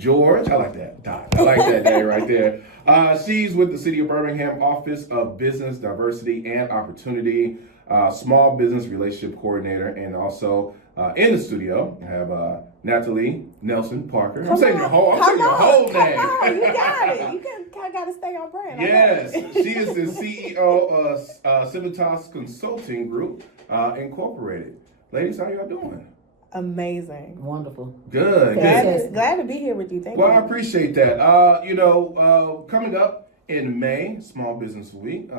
George. I like that, Doc. I like that name right there. She's with the City of Birmingham Office of Business Diversity and Opportunity, Small Business Relationship Coordinator, and also in the studio I have Nathalie Nelson Parker. I'm saying your whole name. Come on, you got it. You got to stay on brand. Yes, she is the CEO of civitasconsulting.group, Incorporated. Ladies, how y'all doing? Amazing. Wonderful. Good. Glad to be here with you. Thank you. Well, I appreciate that. Coming up in May, Small Business Week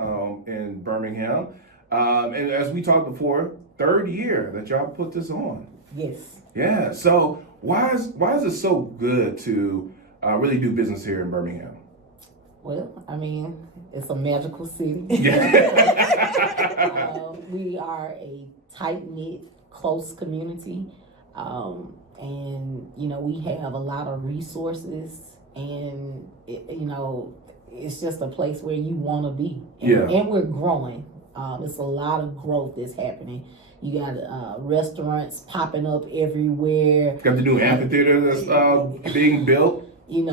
in Birmingham. And as we talked before, third year that y'all put this on. Yes. Yeah. So why is it so good to really do business here in Birmingham? Well, I mean, it's a magical city. We are a tight-knit, close community. And, we have a lot of resources, and, it's just a place where you want to be. And we're growing. It's a lot of growth that's happening. You got restaurants popping up everywhere. Got the new amphitheater that's being built. We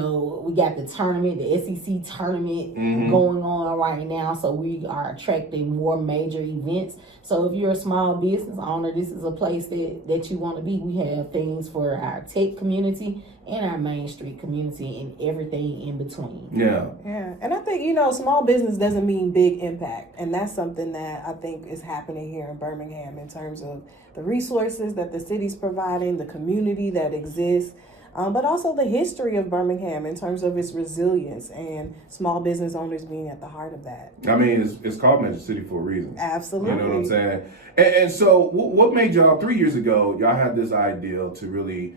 got the tournament, the SEC tournament going on right now. So we are attracting more major events. So if you're a small business owner, this is a place that you want to be. We have things for our tech community and our Main Street community and everything in between. Yeah. And I think, small business doesn't mean big impact. And that's something that I think is happening here in Birmingham in terms of the resources that the city's providing, the community that exists. But also the history of Birmingham in terms of its resilience and small business owners being at the heart of that. I mean, it's called Magic City for a reason. Absolutely. You know what I'm saying? And so what made y'all, 3 years ago, y'all had this idea to really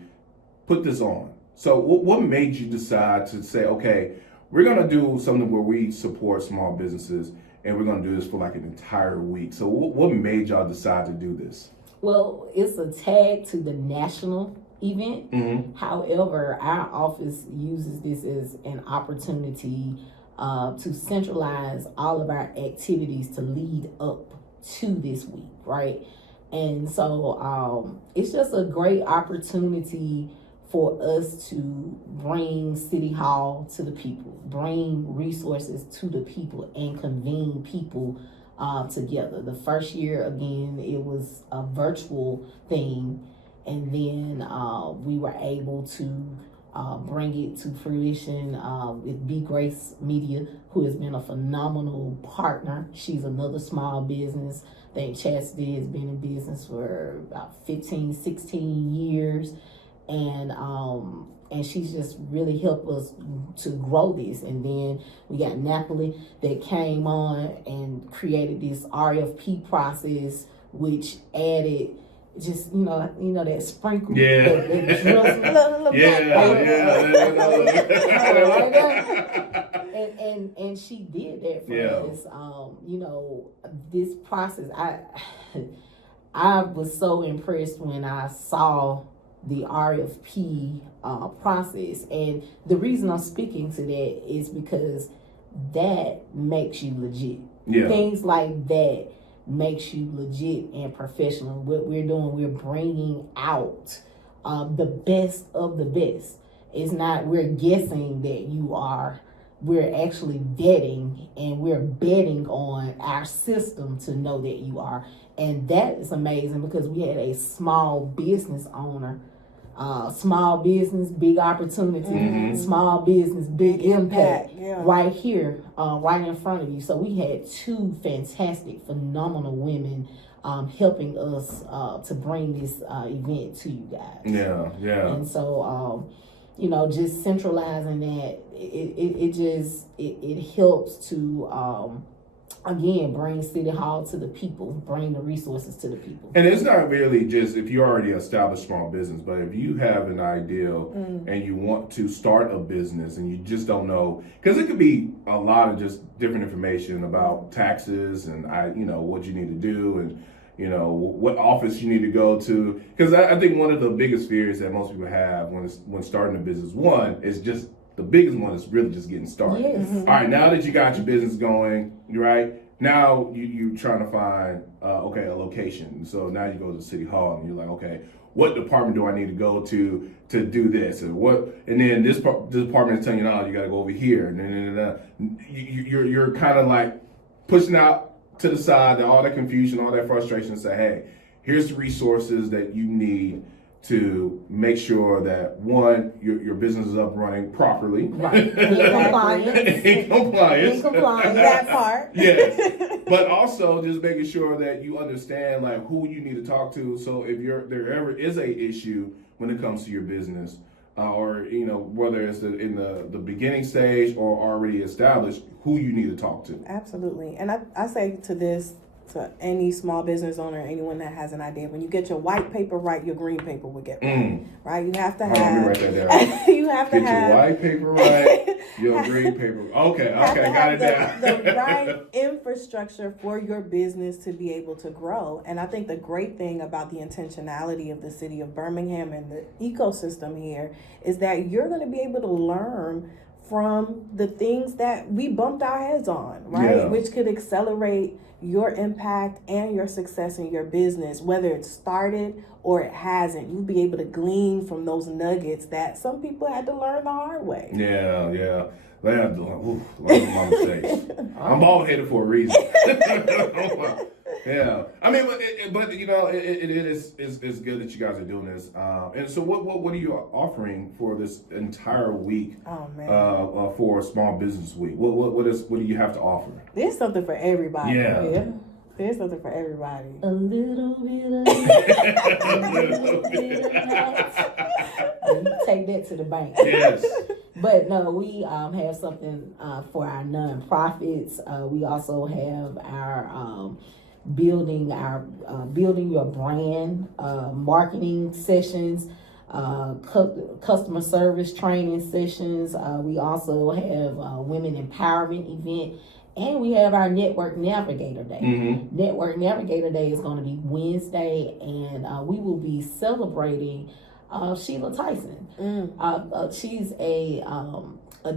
put this on. So what made you decide to say, okay, we're going to do something where we support small businesses and we're going to do this for like an entire week. So what made y'all decide to do this? Well, it's a tag to the national event. Mm-hmm. However, our office uses this as an opportunity to centralize all of our activities to lead up to this week, right? And so it's just a great opportunity for us to bring City Hall to the people, bring resources to the people, and convene people together. The first year, again, it was a virtual thing. And then we were able to bring it to fruition with B Grace Media, who has been a phenomenal partner. She's another small business. I think Chastity has been in business for about 15, 16 years. And she's just really helped us to grow this. And then we got Nathalie that came on and created this RFP process, which added just that sprinkle, that drizzle, and she did that for us. This process, I was so impressed when I saw the RFP process, and the reason I'm speaking to that is because that makes you legit. Things like that makes you legit and professional. What we're doing, we're bringing out the best of the best. It's not we're guessing that you are. We're actually vetting, and we're betting on our system to know that you are. And that is amazing because we had a small business owner, small business, big opportunity, small business, big impact, right here, right in front of you. So we had two fantastic, phenomenal women helping us to bring this event to you guys. Yeah. And so, just centralizing that, it helps to again, bring City Hall to the people, bring the resources to the people. And it's not really just if you already established small business, but if you have an ideal and you want to start a business and you just don't know, because it could be a lot of just different information about taxes and what you need to do and what office you need to go to. Because I think one of the biggest fears that most people have when starting a business, one is just the biggest one is really just getting started. Yes. All right, now that you got your business going, right? now you're trying to find a location. So now you go to City Hall and you're like, okay, what department do I need to go to do this, and then this department is telling you, no, you got to go over here, and then you're kind of like pushing out to the side all that confusion, all that frustration, and say, hey, here's the resources that you need to make sure that one, your business is up running properly. Right. In compliance. That part. Yes. But also just making sure that you understand like who you need to talk to. So if there ever is a issue when it comes to your business, or whether it's in the beginning stage or already established, who you need to talk to. Absolutely. And I say to any small business owner, anyone that has an idea, when you get your white paper right, your green paper will get right. Right? You have to have. Let me write that down. You have to get have your white paper right, your green paper. Okay, got it down. The right infrastructure for your business to be able to grow. And I think the great thing about the intentionality of the city of Birmingham and the ecosystem here is that you're going to be able to learn from the things that we bumped our heads on, right? Yeah. Which could accelerate your impact and your success in your business, whether it started or it hasn't. You'll be able to glean from those nuggets that some people had to learn the hard way. Yeah. They have to learn my mistakes. I'm bald headed for a reason. Yeah, I mean, but it is good that you guys are doing this. And so, what are you offering for this entire week? Oh man, for Small Business Week, what do you have to offer? There's something for everybody. Yeah. There's something for everybody. A little bit of take that to the bank. Yes. But no, we have something for our nonprofits. We also have our building your brand marketing sessions, customer service training sessions. We also have women empowerment event. And we have our Network Navigator Day. Mm-hmm. Network Navigator Day is going to be Wednesday, and we will be celebrating Sheila Tyson. She's a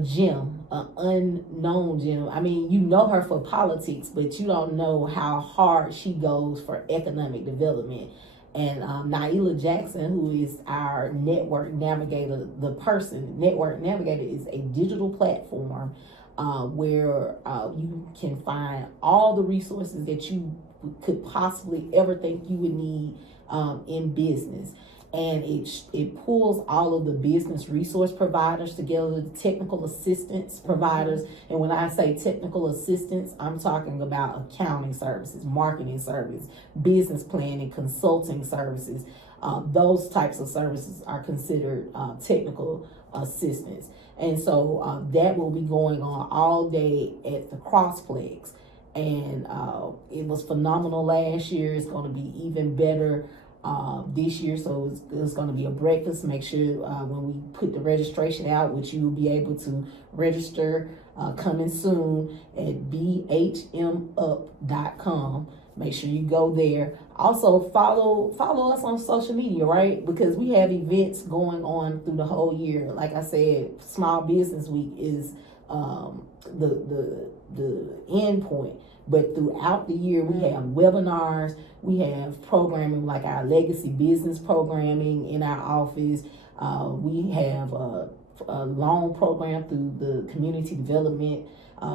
gem, an unknown gem. I mean, you know her for politics, but you don't know how hard she goes for economic development. And Naila Jackson, who is our Network Navigator, Network Navigator is a digital platform where you can find all the resources that you could possibly ever think you would need in business. And it pulls all of the business resource providers together, the technical assistance providers. And when I say technical assistance, I'm talking about accounting services, marketing service, business planning, consulting services. Those types of services are considered technical assistance. And so that will be going on all day at the Crossplex. And it was phenomenal last year. It's going to be even better this year. So it's going to be a breakfast. Make sure when we put the registration out, which you will be able to register coming soon at bhmup.com. Make sure you go there. Also follow us on social media, right? Because we have events going on through the whole year. Like I said, Small Business Week is the end point. But throughout the year, we have webinars, we have programming like our legacy business programming in our office. We have a loan program through the community development,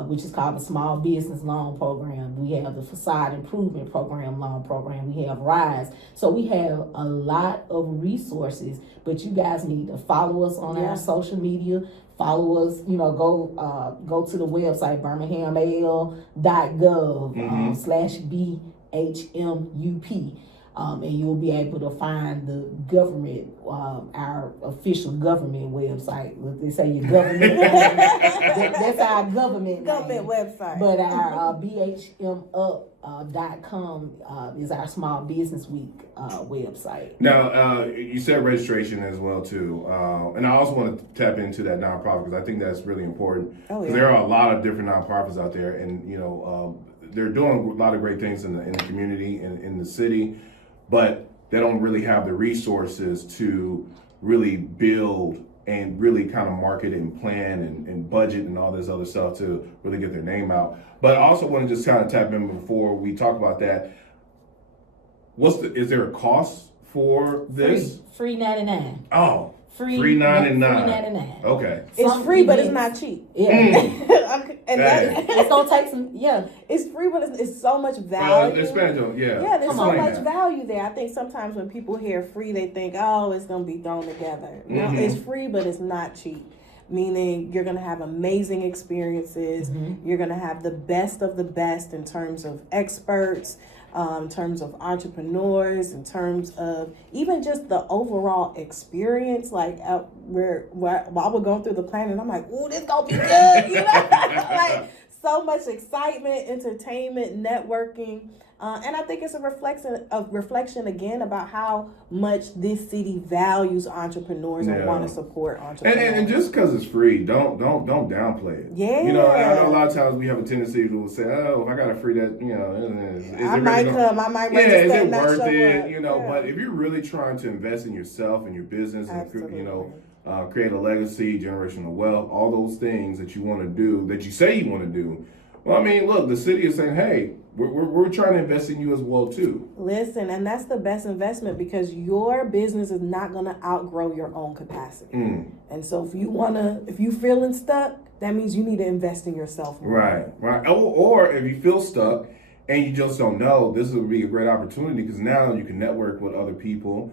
which is called the Small Business Loan Program. We have the Facade Improvement Program loan program. We have RISE. So we have a lot of resources, but you guys need to follow us on our social media. Follow us, go to the website, birminghamal.gov/BHMUP. And you'll be able to find the government, our official government website. They say your government. That's our government website. But our BHMUp.com is our Small Business Week website. Now, you said registration as well too, and I also want to tap into that nonprofit because I think that's really important. Because there are a lot of different nonprofits out there, and they're doing a lot of great things in the community and in the city, but they don't really have the resources to really build and really kind of market and plan and budget and all this other stuff to really get their name out. But I also want to just kind of tap in before we talk about that. Is there a cost for this? Free 99. Oh, Free 99. Free 99. Okay. It's free, but it's not cheap. Yeah. And It's gonna take some. Yeah. It's free, but it's so much value. There's there's so much that. value there. I think sometimes when people hear free, they think, oh, it's gonna be thrown together. No, it's free, but it's not cheap. Meaning you're gonna have amazing experiences. You're gonna have the best of the best in terms of experts, in terms of entrepreneurs, in terms of even just the overall experience. Like while we're going through the planning, I'm like, ooh, this gonna be good, you know? Like so much excitement, entertainment, networking. And I think it's a reflection again about how much this city values entrepreneurs and want to support entrepreneurs. And just because it's free, don't downplay it. Yeah. You know, I know a lot of times we have a tendency to say, oh, if I got a free that, you know, I might register. Is it and not worth show it? up. You know, but if you're really trying to invest in yourself and your business, and you know, create a legacy, generational wealth, all those things that you want to do, that you say you want to do. Well, I mean, look, the city is saying, hey, we're trying to invest in you as well too. Listen, and that's the best investment because your business is not going to outgrow your own capacity. And so if you feeling stuck, that means you need to invest in yourself more. Right. Or if you feel stuck and you just don't know, this would be a great opportunity because now you can network with other people.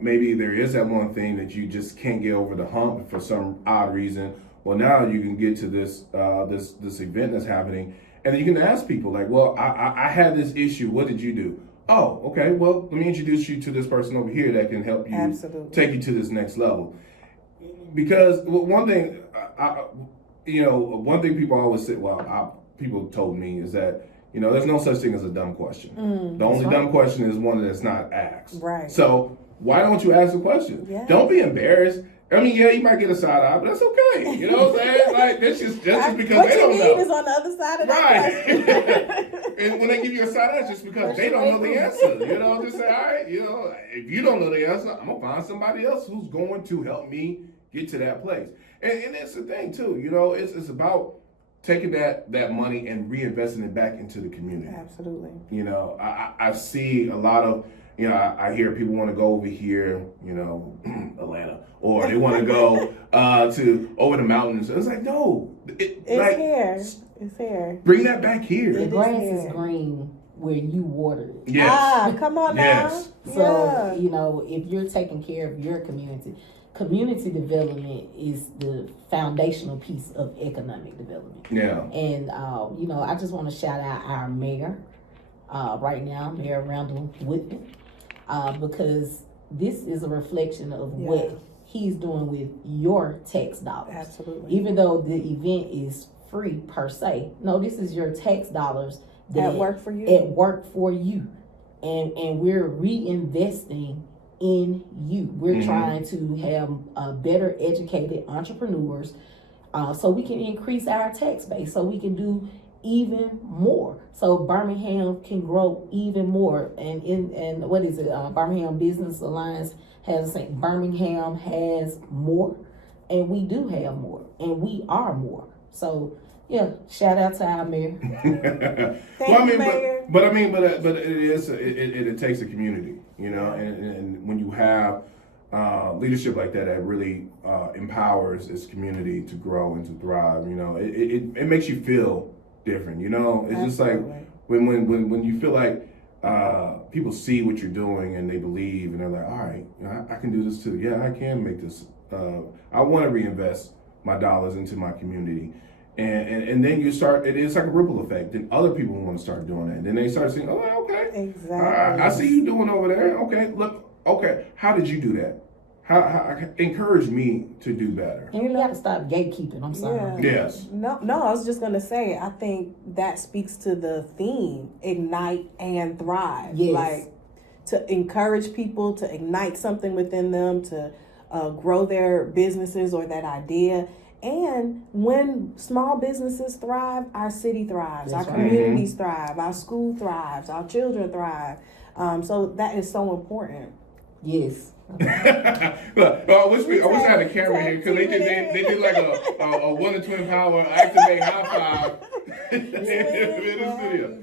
Maybe there is that one thing that you just can't get over the hump for some odd reason. Well, now you can get to this event that's happening, and then you can ask people like, well, I had this issue. What did you do? Oh, okay. Well, let me introduce you to this person over here that can help you take you to this next level. Because one thing, one thing people always say, people told me is that, you know, there's no such thing as a dumb question. The only dumb question is one that's not asked. Right. So why don't you ask the question? Yeah. Don't be embarrassed. I mean, yeah, you might get a side eye, but that's okay. You know what I'm saying? Like, that's just because they don't know. What you need is on the other side of that question. And when they give you a side eye, it's just because they don't know the answer. You know, just say, all right, you know, if you don't know the answer, I'm going to find somebody else who's going to help me get to that place. And that's the thing, too. You know, it's about taking that money and reinvesting it back into the community. Absolutely. You know, I see a lot of, you know, I hear people want to go over here, you know, Atlanta, or they want to go to over the mountains. It's like, no, it's like, here. It's here. Bring that back here. The grass is green where you water it. Yes. Come on now. Yes. So, you know, if you're taking care of your community development is the foundational piece of economic development. Yeah. And, you know, I just want to shout out our mayor right now, Mayor Randall Whitman, because this is a reflection of what he's doing with your tax dollars. Absolutely. Even though the event is free per se, no, this is your tax dollars that work for you. And we're reinvesting in you. We're trying to have better educated entrepreneurs so we can increase our tax base, so we can do even more, so Birmingham can grow even more. And what is it? Birmingham Business Alliance has said Birmingham has more, and we do have more, and we are more. So yeah, shout out to our mayor. Thank you, Mayor. But it takes a community, you know, and when you have leadership like that really empowers its community to grow and to thrive, you know, it makes you feel different, you know. It's just like when you feel like people see what you're doing and they believe and they're like, all right, you know, I can do this too. Yeah, I can make this. I want to reinvest my dollars into my community. And then you start, it's like a ripple effect. Then other people want to start doing it. Then they start saying, oh, okay. Exactly. I see you doing over there. Okay, look, okay. How did you do that? How encourage me to do better. And you got to stop gatekeeping. I'm sorry. Yeah. Yes. No, I was just going to say, I think that speaks to the theme, ignite and thrive. Yes. Like to encourage people, to ignite something within them, to grow their businesses or that idea. And when small businesses thrive, our city thrives, That's our right. communities thrive, our school thrives, our children thrive. So that is so important. Yes. Look, I wish I had a camera here because they did like a 1 to 20 power activate high five in the studio.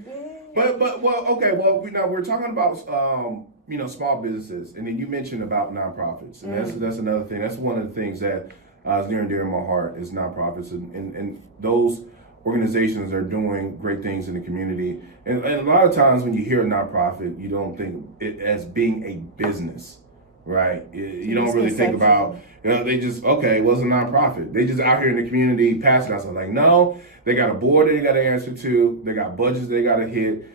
But well, okay, well, we're talking about small businesses, and then you mentioned about nonprofits, and that's another thing. That's one of the things that is near and dear to my heart is nonprofits, and those organizations are doing great things in the community. And a lot of times when you hear a nonprofit, you don't think it as being a business. Right, you don't really think about, they just, okay, it was a nonprofit. They just out here in the community passing out something. Like, no, they got a board that they got to answer to. They got budgets they got to hit.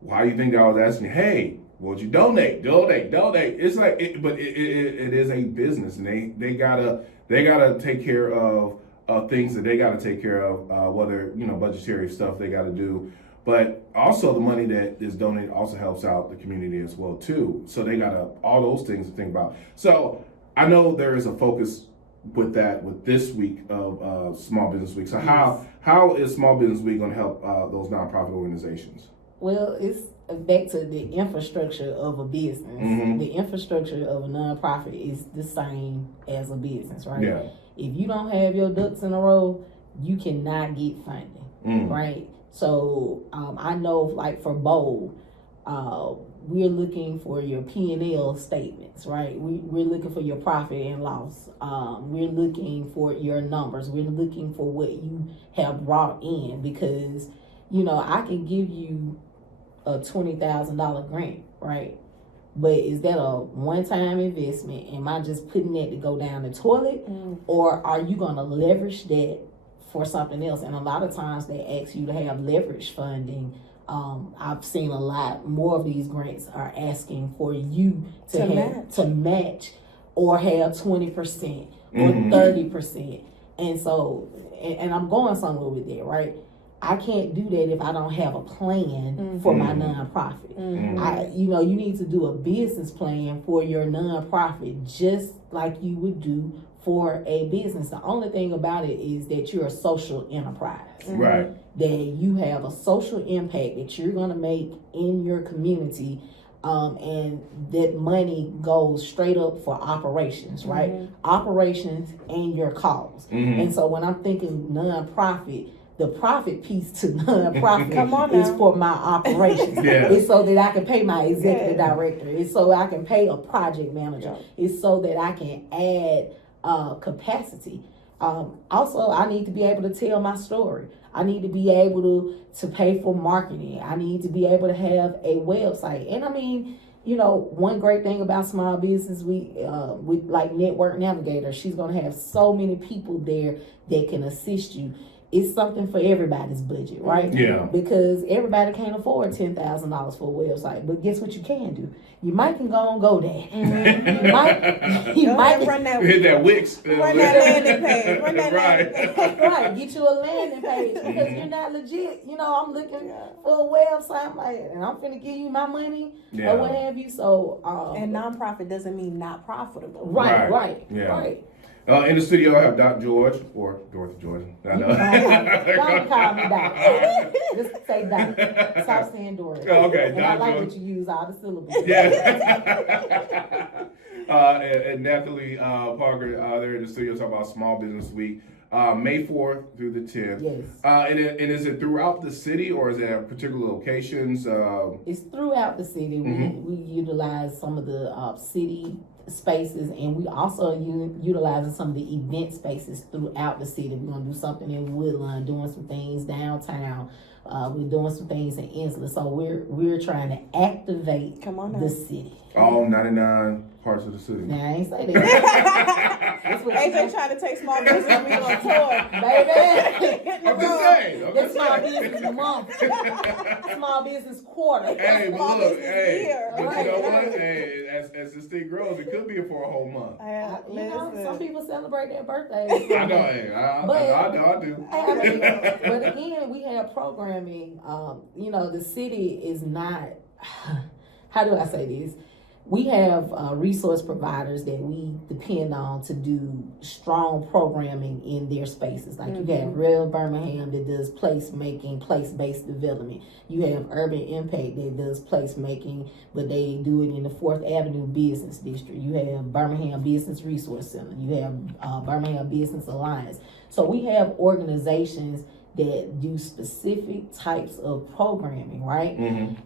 Why do you think they always asking, hey, won't you donate? It's like, but it is a business, and they gotta take care of things that they gotta take care of, whether budgetary stuff they gotta do. But also the money that is donated also helps out the community as well too. So they got all those things to think about. So I know there is a focus with this week of Small Business Week. So how is Small Business Week going to help those nonprofit organizations? Well, it's back to the infrastructure of a business. Mm-hmm. The infrastructure of a nonprofit is the same as a business, right? Yeah. If you don't have your ducks in a row, you cannot get funding, right? So I know, like for Bold, we're looking for your P&L statements, right? We're looking for your profit and loss. We're looking for your numbers. We're looking for what you have brought in, because, I can give you a $20,000 grant, right? But is that a one-time investment? Am I just putting that to go down the toilet? Or are you going to leverage that for something else? And a lot of times they ask you to have leverage funding. I've seen a lot more of these grants are asking for you to match or have 20% or 30%. And so, and I'm going somewhere with that, right? I can't do that if I don't have a plan for my nonprofit. You need to do a business plan for your nonprofit, just like you would do for a business. The only thing about it is that you're a social enterprise. Right. That you have a social impact that you're going to make in your community, and that money goes straight up for operations, right? Operations and your cause. And so when I'm thinking nonprofit, the profit piece to nonprofit is for my operations. It's so that I can pay my executive director. It's so I can pay a project manager. It's so that I can add capacity. Also, I need to be able to tell my story. I need to be able to pay for marketing. I need to be able to have a website. And I mean, one great thing about Small Business Week, with like Network Navigator, she's going to have so many people there that can assist you. It's something for everybody's budget, right? Yeah. Because everybody can't afford $10,000 for a website. But guess what you can do? You might can go on GoDaddy. You might run that hit that Wix. Run that landing page. Run that landing page. Right. Get you a landing page, because you're not legit. I'm looking for a website, and I'm finna give you my money or what have you. So and nonprofit doesn't mean not profitable. Right. In the studio, I have Dr. George, or Dorothy George. I know. Don't call me Doc. Just say Doc. Stop saying Dorothy. Okay, and I like what you use all the syllables. And Nathalie Parker, they're in the studio talking about Small Business Week, May 4th through the 10th. Yes. And is it throughout the city, or is it at particular locations? It's throughout the city. We utilize some of the city spaces, and we also utilizing some of the event spaces throughout the city. We're gonna do something in Woodland, doing some things downtown. We're doing some things in Inslee. So we're trying to activate the city. All 99 parts of the city. Now I ain't say that. AJ trying to take Small Business Week on tour, baby. I'm just saying. It's Small Business Month. Small Business Quarter. Hey, but look, year. But you know what? Hey, as this thing grows, it could be for a whole month. Some people celebrate their birthdays. I know. I do. But again, we have programming. The city is not. How do I say this? we have resource providers that we depend on to do strong programming in their spaces. Like you have Real Birmingham that does placemaking, place-based development. You have Urban Impact that does placemaking, but they do it in the 4th Avenue Business District. You have Birmingham Business Resource Center. You have Birmingham Business Alliance. So we have organizations that do specific types of programming, right?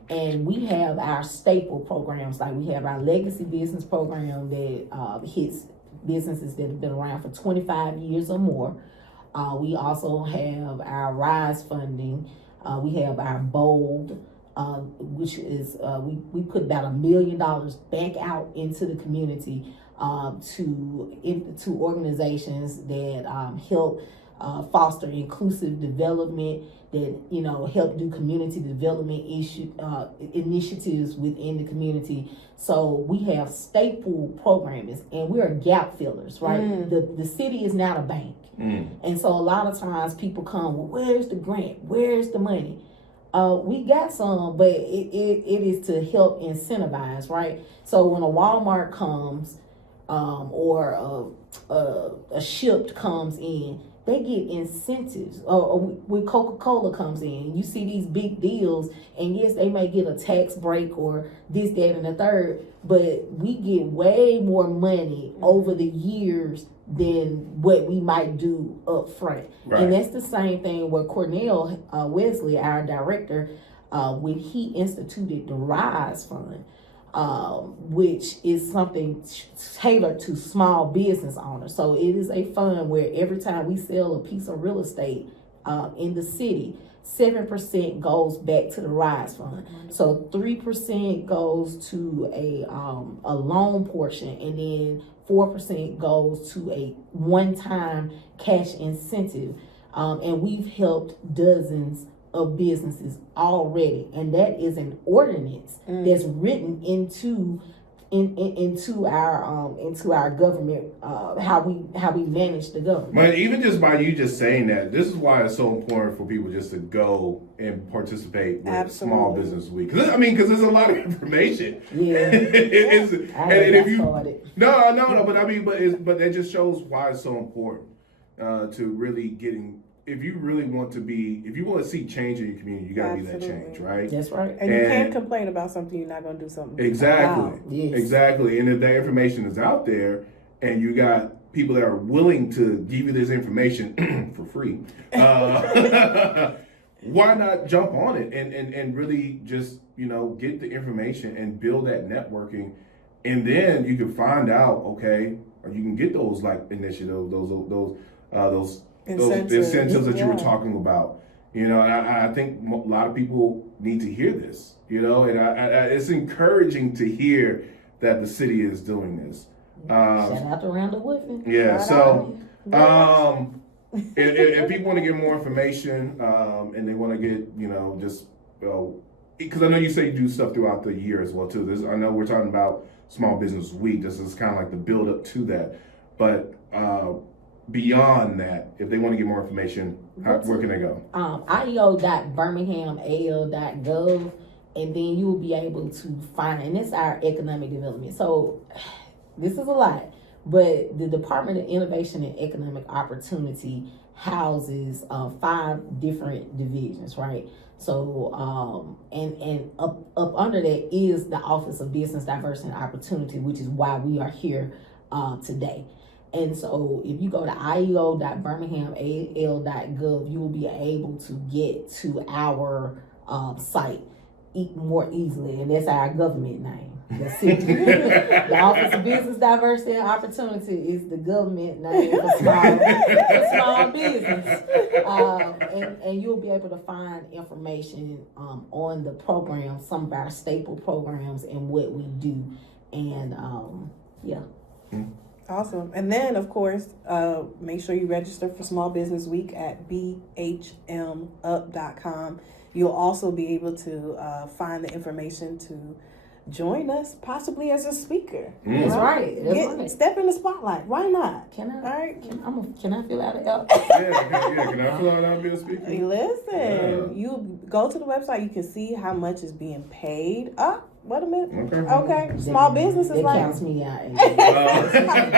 And we have our staple programs, like we have our legacy business program that hits businesses that have been around for 25 years or more. We also have our RISE funding. We have our BOLD, which is, we put about $1 million back out into the community to organizations that help foster inclusive development, that help do community development initiatives within the community. So we have staple programming, and we're gap fillers, right? The city is not a bank, and so a lot of times people come, well, where's the grant? Where's the money? We got some, but it is to help incentivize, right? So when a Walmart comes, or a Shipt comes in, they get incentives. Or when Coca-Cola comes in, you see these big deals, and yes, they may get a tax break or this, that, and the third, but we get way more money over the years than what we might do up front. Right. And that's the same thing where Cornell Wesley, our director, when he instituted the RISE Fund, which is something tailored to small business owners. So it is a fund where every time we sell a piece of real estate in the city, 7% goes back to the RISE Fund. So 3% goes to a loan portion, and then 4% goes to a one-time cash incentive. And we've helped dozens of businesses already, and that is an ordinance that's written into our government, how we manage the government. But even just by you just saying that, this is why it's so important for people just to go and participate with Small Business Week. Because there's a lot of information. Yeah, but that just shows why it's so important to really getting. If you want to see change in your community, you got to be that change, right? That's right. And you can't complain about something you're not going to do something exactly about. Yes. Exactly. And if that information is out there, and you got people that are willing to give you this information for free, why not jump on it and really just get the information and build that networking, and then you can find out, okay, or you can get those like initiatives, those incentives that you were talking about, and I think a lot of people need to hear this, and it's encouraging to hear that the city is doing this. Shout out to Randall Woodfin. Yeah, so if people want to get more information and they want to get, because I know you say you do stuff throughout the year as well too. I know we're talking about Small Business Week. This is kind of like the build up to that, but beyond that, if they want to get more information, where can they go? IEO.birminghamal.gov, and then you will be able to find, and it's our economic development. So this is a lot, but the Department of Innovation and Economic Opportunity houses 5 different divisions, right? So and up under that is the Office of Business Diversity and Opportunity, which is why we are here today. And so if you go to IEO.birminghamal.gov, you will be able to get to our site more easily, and that's our government name. The Office of Business Diversity and Opportunity is the government name for small business. And you'll be able to find information on the program, some of our staple programs, and what we do. And Awesome. And then, of course, make sure you register for Small Business Week at bhmup.com. You'll also be able to find the information to join us, possibly as a speaker. That's right. Step in the spotlight. Why not? Can I? All right. Can I fill out an app? Yeah. Can I fill out and be a speaker? Listen, you go to the website. You can see how much is being paid up. What a minute. Okay. Okay. Small business is That like counts me out.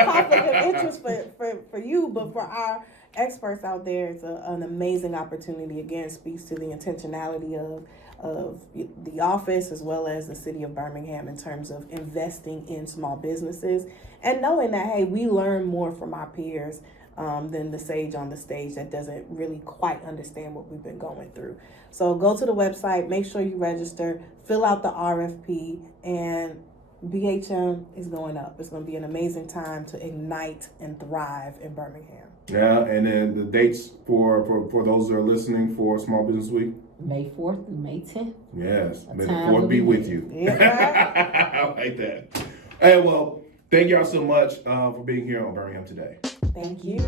conflict of interest for you, but for our experts out there, it's an amazing opportunity. Again, speaks to the intentionality of the office as well as the city of Birmingham in terms of investing in small businesses and knowing that, hey, we learn more from our peers than the sage on the stage that doesn't really quite understand what we've been going through. So go to the website, make sure you register, fill out the RFP, and BHM is going up. It's going to be an amazing time to ignite and thrive in Birmingham. Yeah, and then the dates for those that are listening for Small Business Week. May 4th and May 10th. Yes, may the time 4th be will with be. you. Yeah. I like that. Hey, well, thank y'all so much for being here on Birmingham Today. Thank you.